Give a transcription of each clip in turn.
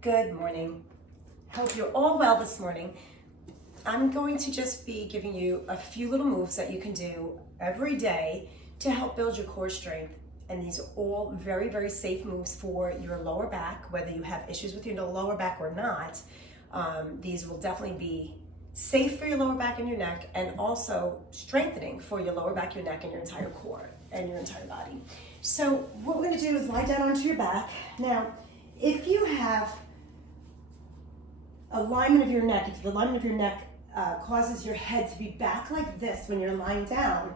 Good morning. Hope you're all well this morning. I'm going to just be giving you a few little moves that you can do every day to help build your core strength. And these are all very, very safe moves for your lower back, whether you have issues with your lower back or not. These will definitely be safe for your lower back and your neck, and also strengthening for your lower back, your neck, and your entire core and your entire body. So what we're going to do is lie down onto your back. Now, if you have alignment of your neck, if the alignment of your neck causes your head to be back like this when you're lying down,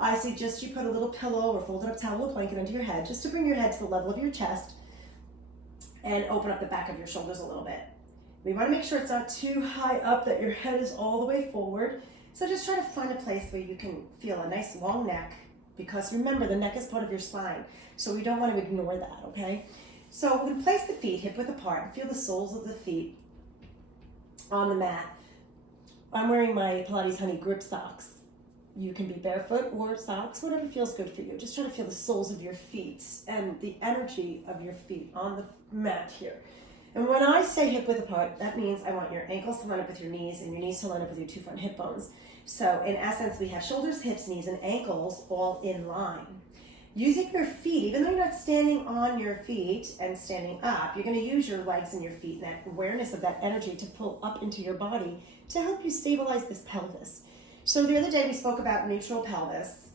I suggest you put a little pillow or folded up towel or blanket under your head just to bring your head to the level of your chest and open up the back of your shoulders a little bit. We want to make sure it's not too high up that your head is all the way forward. So just try to find a place where you can feel a nice long neck, because remember, the neck is part of your spine, so we don't want to ignore that, okay? So we're going to place the feet hip width apart. Feel the soles of the feet on the mat. I'm wearing my Pilates Honey grip socks. You can be barefoot or socks, whatever feels good for you. Just try to feel the soles of your feet and the energy of your feet on the mat here. And when I say hip width apart, that means I want your ankles to line up with your knees and your knees to line up with your two front hip bones. So in essence, we have shoulders, hips, knees, and ankles all in line. Using your feet, even though you're not standing on your feet and standing up, you're going to use your legs and your feet and that awareness of that energy to pull up into your body to help you stabilize this pelvis. So the other day we spoke about neutral pelvis.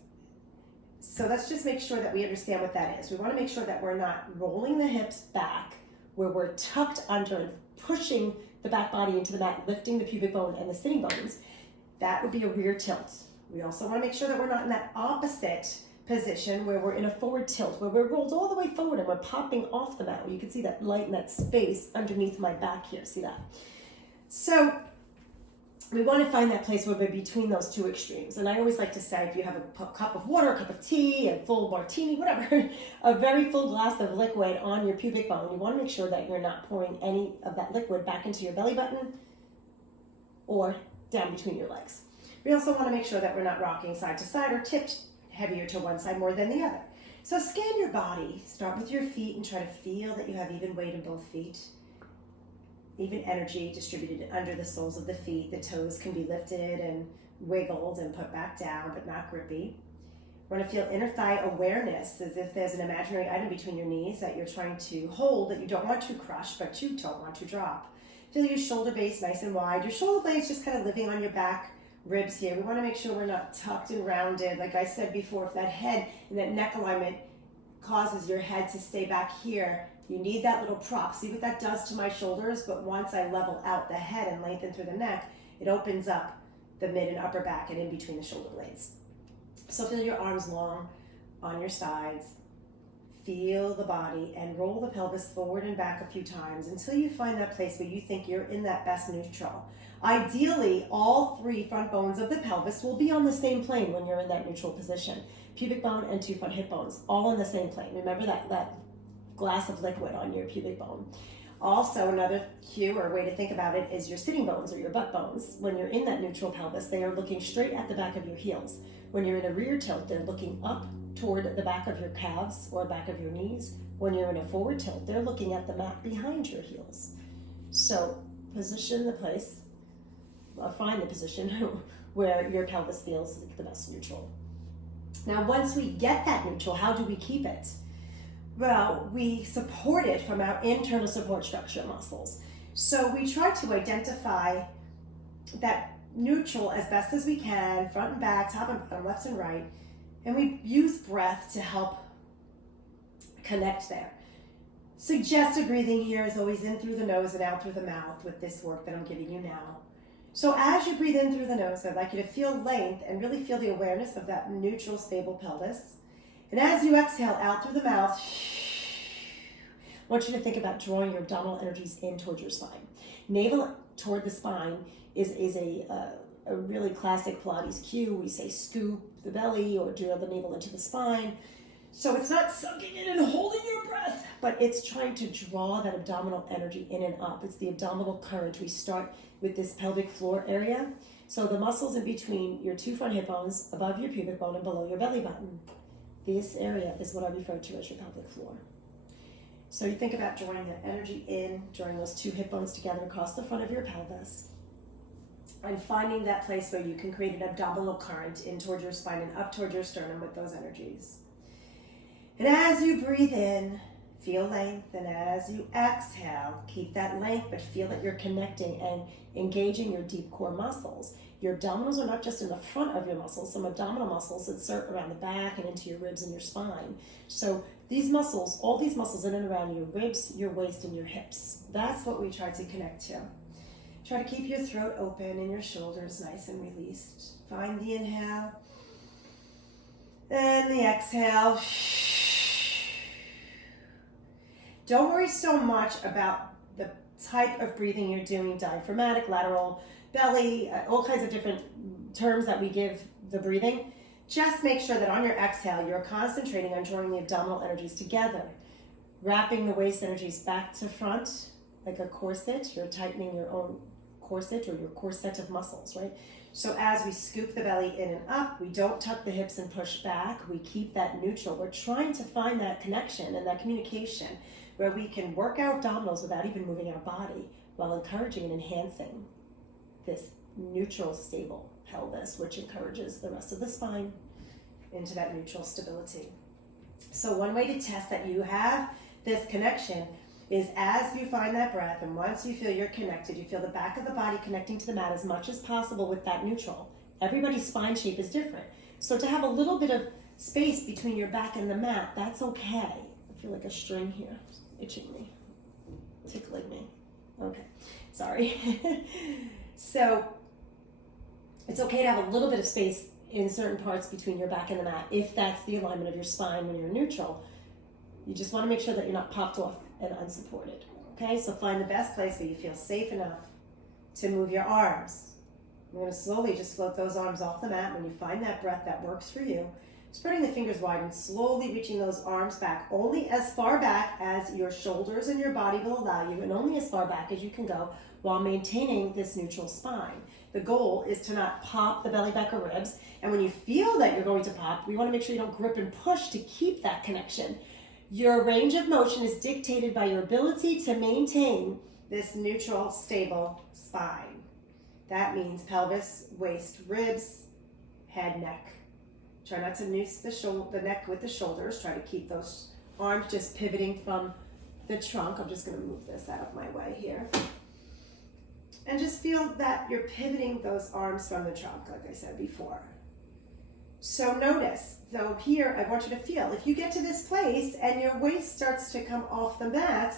So let's just make sure that we understand what that is. We want to make sure that we're not rolling the hips back, where we're tucked under and pushing the back body into the mat, lifting the pubic bone and the sitting bones. That would be a rear tilt. We also want to make sure that we're not in that opposite position where we're in a forward tilt, where we're rolled all the way forward and we're popping off the mat, where you can see that light and that space underneath my back here. See that? So we want to find that place where we're between those two extremes. And I always like to say, if you have a cup of water, a cup of tea, a full martini, whatever, a very full glass of liquid on your pubic bone, you want to make sure that you're not pouring any of that liquid back into your belly button or down between your legs. We also want to make sure that we're not rocking side to side or tipped heavier to one side more than the other. So scan your body. Start with your feet and try to feel that you have even weight in both feet. Even energy distributed under the soles of the feet. The toes can be lifted and wiggled and put back down, but not grippy. You want to feel inner thigh awareness, as if there's an imaginary item between your knees that you're trying to hold, that you don't want to crush, but you don't want to drop. Feel your shoulder base nice and wide. Your shoulder blades just kind of living on your back ribs here. We want to make sure we're not tucked and rounded. Like I said before, if that head and that neck alignment causes your head to stay back here, you need that little prop. See what that does to my shoulders? But once I level out the head and lengthen through the neck, it opens up the mid and upper back and in between the shoulder blades. So feel your arms long on your sides. Feel the body and roll the pelvis forward and back a few times until you find that place where you think you're in that best neutral. Ideally, all three front bones of the pelvis will be on the same plane when you're in that neutral position. Pubic bone and two front hip bones, all on the same plane. Remember that glass of liquid on your pubic bone. Also, another cue or way to think about it is your sitting bones or your butt bones. When you're in that neutral pelvis, they are looking straight at the back of your heels. When you're in a rear tilt, they're looking up toward the back of your calves or back of your knees. When you're in a forward tilt, they're looking at the mat behind your heels. So position the place, find the position where your pelvis feels like the best neutral. Now, once we get that neutral, how do we keep it? Well, we support it from our internal support structure muscles. So we try to identify that neutral as best as we can, front and back, top and bottom, left and right, and we use breath to help connect there. Suggested breathing here is always in through the nose and out through the mouth with this work that I'm giving you now. So as you breathe in through the nose, I'd like you to feel length and really feel the awareness of that neutral, stable pelvis. And as you exhale out through the mouth, I want you to think about drawing your abdominal energies in towards your spine. Navel toward the spine is a really classic Pilates cue. We say scoop the belly or draw the navel into the spine. So it's not sucking in and holding your breath, but it's trying to draw that abdominal energy in and up. It's the abdominal current. We start with this pelvic floor area. So the muscles in between your two front hip bones, above your pubic bone and below your belly button. This area is what I refer to as your pelvic floor. So you think about drawing the energy in, drawing those two hip bones together across the front of your pelvis, and finding that place where you can create an abdominal current in towards your spine and up towards your sternum with those energies. And as you breathe in, feel length, and as you exhale, keep that length, but feel that you're connecting and engaging your deep core muscles. Your abdominals are not just in the front of your muscles, some abdominal muscles insert around the back and into your ribs and your spine. So these muscles, all these muscles in and around your ribs, your waist, and your hips. That's what we try to connect to. Try to keep your throat open and your shoulders nice and released. Find the inhale and the exhale. Don't worry so much about the type of breathing you're doing, diaphragmatic, lateral, belly, all kinds of different terms that we give the breathing. Just make sure that on your exhale, you're concentrating on drawing the abdominal energies together, wrapping the waist energies back to front like a corset. You're tightening your own corset or your corset of muscles, right? So as we scoop the belly in and up, we don't tuck the hips and push back. We keep that neutral. We're trying to find that connection and that communication where we can work our abdominals without even moving our body while encouraging and enhancing this neutral, stable pelvis, which encourages the rest of the spine into that neutral stability. So one way to test that you have this connection is as you find that breath, and once you feel you're connected, you feel the back of the body connecting to the mat as much as possible with that neutral. Everybody's spine shape is different. So to have a little bit of space between your back and the mat, that's okay. I feel like a string here, itching me, tickling me. Okay, sorry. So it's okay to have a little bit of space in certain parts between your back and the mat if that's the alignment of your spine when you're neutral. You just want to make sure that you're not popped off and unsupported. Okay, so find the best place where you feel safe enough to move your arms. You're going to slowly just float those arms off the mat when you find that breath that works for you. Spreading the fingers wide and slowly reaching those arms back, only as far back as your shoulders and your body will allow you, and only as far back as you can go while maintaining this neutral spine. The goal is to not pop the belly, back, or ribs. And when you feel that you're going to pop, we want to make sure you don't grip and push to keep that connection. Your range of motion is dictated by your ability to maintain this neutral, stable spine. That means pelvis, waist, ribs, head, neck. Try not to noose the neck with the shoulders. Try to keep those arms just pivoting from the trunk. I'm just going to move this out of my way here. And just feel that you're pivoting those arms from the trunk, like I said before. So notice, though, here, I want you to feel, if you get to this place and your waist starts to come off the mat,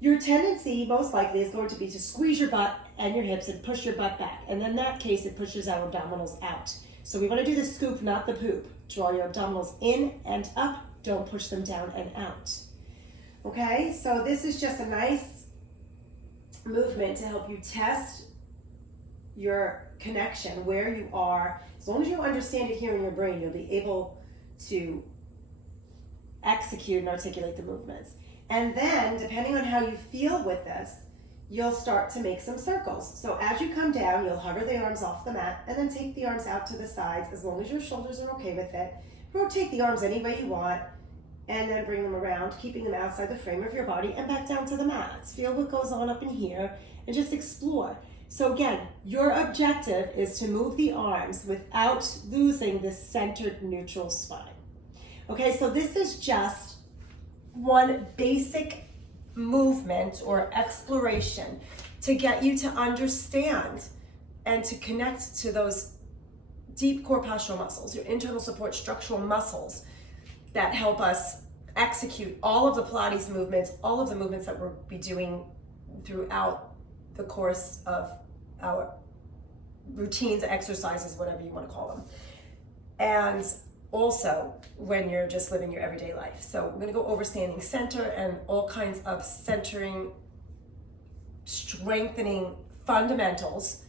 your tendency, most likely, is going to be to squeeze your butt and your hips and push your butt back. And in that case, it pushes our abdominals out. So we want to do the scoop, not the poop. Draw your abdominals in and up. Don't push them down and out. Okay, so this is just a nice movement to help you test your connection, where you are. As long as you understand it here in your brain, you'll be able to execute and articulate the movements. And then, depending on how you feel with this, you'll start to make some circles. So as you come down, you'll hover the arms off the mat and then take the arms out to the sides as long as your shoulders are okay with it. Rotate the arms any way you want and then bring them around, keeping them outside the frame of your body and back down to the mat. Feel what goes on up in here and just explore. So again, your objective is to move the arms without losing this centered neutral spine. Okay, so this is just one basic movement or exploration to get you to understand and to connect to those deep core postural muscles, your internal support structural muscles that help us execute all of the Pilates movements, all of the movements that we'll be doing throughout the course of our routines, exercises, whatever you want to call them. And also when you're just living your everyday life. So I'm going to go over standing center and all kinds of centering, strengthening fundamentals,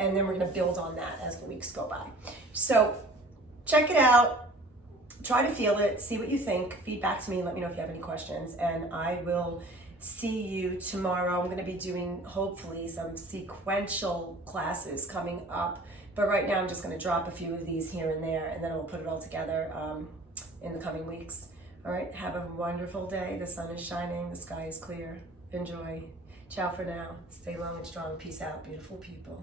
and then we're going to build on that as the weeks go by. So check it out. Try to feel it, see what you think, feedback to me, let me know if you have any questions, and I will see you tomorrow. I'm going to be doing, hopefully, some sequential classes coming up, but right now I'm just going to drop a few of these here and there, and then we'll put it all together in the coming weeks. All right, have a wonderful day. The sun is shining, the sky is clear. Enjoy. Ciao for now. Stay long and strong. Peace out, beautiful people.